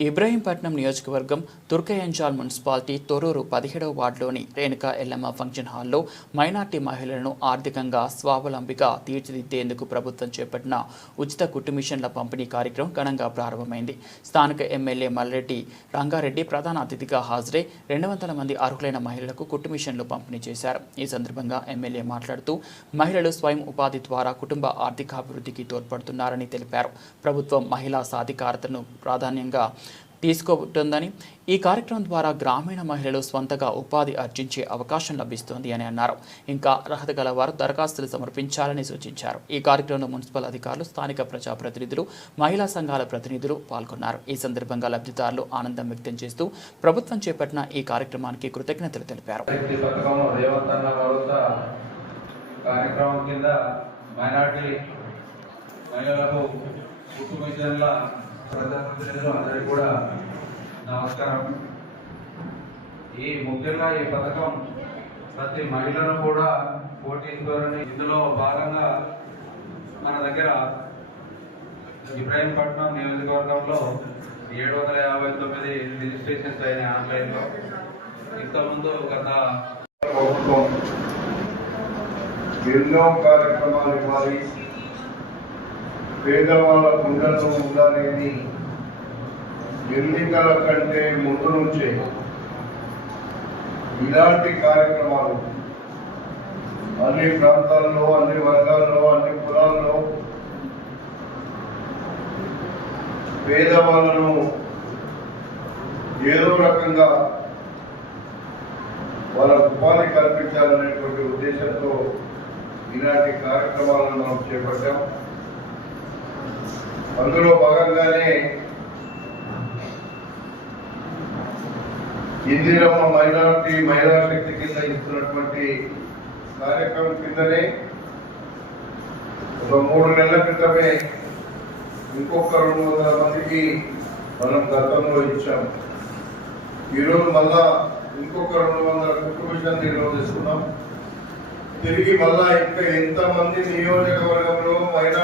ఇబ్రహీంపట్నం నియోజకవర్గం తుర్కయంజాల్ మున్సిపాలిటీ తొరూరు పదిహేడవ వార్డులోని రేణుకా ఎల్లమ్మ ఫంక్షన్ హాల్లో మైనార్టీ మహిళలను ఆర్థికంగా స్వావలంబిగా తీర్చిదిద్దేందుకు ప్రభుత్వం చేపట్టిన ఉచిత కుట్టు మిషన్ల పంపిణీ కార్యక్రమం ఘనంగా ప్రారంభమైంది. స్థానిక ఎమ్మెల్యే మల్రెడ్డి రంగారెడ్డి ప్రధాన అతిథిగా హాజరై రెండు వందల మంది అర్హులైన మహిళలకు కుట్టు మిషన్లు పంపిణీ చేశారు. ఈ సందర్భంగా ఎమ్మెల్యే మాట్లాడుతూ మహిళలు స్వయం ఉపాధి ద్వారా కుటుంబ ఆర్థికాభివృద్ధికి తోడ్పడుతున్నారని తెలిపారు. ప్రభుత్వం మహిళా సాధికారతను ప్రాధాన్యంగా తీసుకుంటుందని ఈ కార్యక్రమం ద్వారా గ్రామీణ మహిళలు స్వంతగా ఉపాధి అర్జించే అవకాశం లభిస్తుంది అని అన్నారు. ఇంకా అర్హత గల వారు దరఖాస్తులు సమర్పించాలని సూచించారు. ఈ కార్యక్రమంలో మున్సిపల్ అధికారులు స్థానిక ప్రజాప్రతినిధులు మహిళా సంఘాల ప్రతినిధులు పాల్గొన్నారు. ఈ సందర్భంగా లబ్ధిదారులు ఆనందం వ్యక్తం చేస్తూ ప్రభుత్వం చేపట్టిన ఈ కార్యక్రమానికి కృతజ్ఞతలు తెలిపారు. కార్యక్రమం కింద మైనార్టీ మహిళలకు కుటుంబ ప్రజాప్రతినిధులు అందరికీ కూడా నమస్కారం. ఈ ముఖ్యంగా ఈ పథకం ప్రతి మహిళను కూడా పోటీని ఇందులో భాగంగా మన దగ్గర ఇబ్రాహీంపట్నం నియోజకవర్గంలో ఏడు వందల యాభై తొమ్మిది రిజిస్ట్రేషన్స్ అయినాయి ఆన్లైన్లో. ఇంతకుముందు గత ప్రభుత్వం ఎన్నో కార్యక్రమాలు ఇవ్వాలి. పేదవాళ్ళ గుండెల్లో ఉండాలని ఎన్నికల కంటే ముందు నుంచే ఇలాంటి కార్యక్రమాలు అన్ని ప్రాంతాల్లో అన్ని వర్గాల్లో అన్ని కులాల్లో పేదవాళ్ళను ఏదో రకంగా వాళ్ళకు ఉపాధి కల్పించాలనేటువంటి ఉద్దేశంతో ఇలాంటి కార్యక్రమాలను మనం చేపట్టాం. అందులో భాగంగానే ఇందిరమ్మ మైనార్టీ మహిళా శక్తి కింద ఇస్తున్నటువంటి కార్యక్రమం కిందనే ఒక మూడు నెలల క్రితమే ఇంకొక రెండు వందల మందికి మనం గతంలో ఇచ్చాం ఈరోజు మళ్ళా ఇంకొక రెండు వందల కుటుంబం నిర్వహిస్తున్నాం తిరిగి మళ్ళా ఇంకా ఎంతమంది నియోజకవర్గంలో మైనార్టీ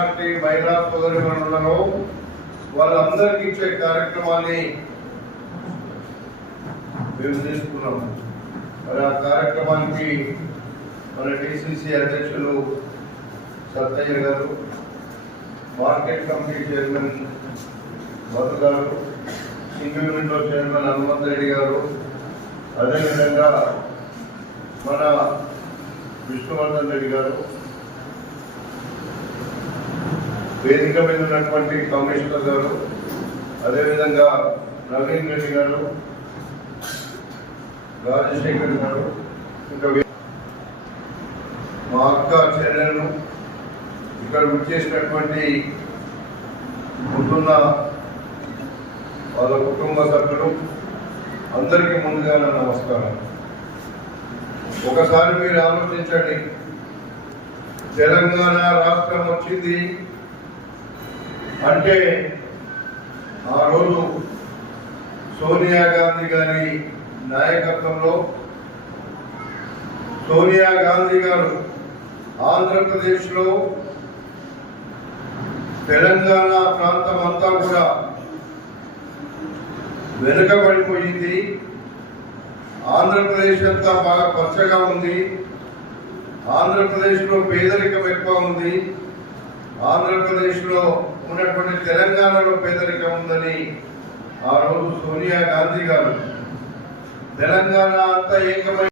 మహిళా సోదరి మనులలో వాళ్ళందరికీ ఇచ్చే కార్యక్రమాన్ని మేము తీసుకున్నాము మరి ఆ కార్యక్రమానికి మన డిసిసి అధ్యక్షులు సత్తయ్య గారు మార్కెట్ కమిటీ చైర్మన్ మధు గారు సింగిల్ చైర్మన్ హనుమంత్ రెడ్డి గారు అదేవిధంగా మన విష్ణువర్ధన్ రెడ్డి గారు వేదిక మీద ఉన్నటువంటి కమిషనర్ గారు అదేవిధంగా నవీన్ రెడ్డి గారు రాజశేఖర్ గారు ఇంకా మా అక్క చెల్లెలను ఇక్కడ విచ్చేసినటువంటి ఉంటున్న వాళ్ళ కుటుంబ సభ్యులు అందరికీ ముందుగా నా నమస్కారం. ఒకసారి మీరు ఆలోచించండి. తెలంగాణ రాష్ట్రం వచ్చింది అంటే ఆ రోజు సోనియా గాంధీ గారి నాయకత్వంలో సోనియా గాంధీ గారు ఆంధ్రప్రదేశ్లో తెలంగాణ ప్రాంతం అంతా కూడా వెనుకబడిపోయింది. ఆంధ్రప్రదేశ్ అంతా బాగా పచ్చగా ఉంది. ఆంధ్రప్రదేశ్లో పేదరికం ఎక్కువ ఉంది. ఆంధ్రప్రదేశ్లో ఉన్నటువంటి తెలంగాణలో పేదరికం ఉందని ఆ రోజు సోనియా గాంధీ గారు. తెలంగాణ అంతా ఏకమై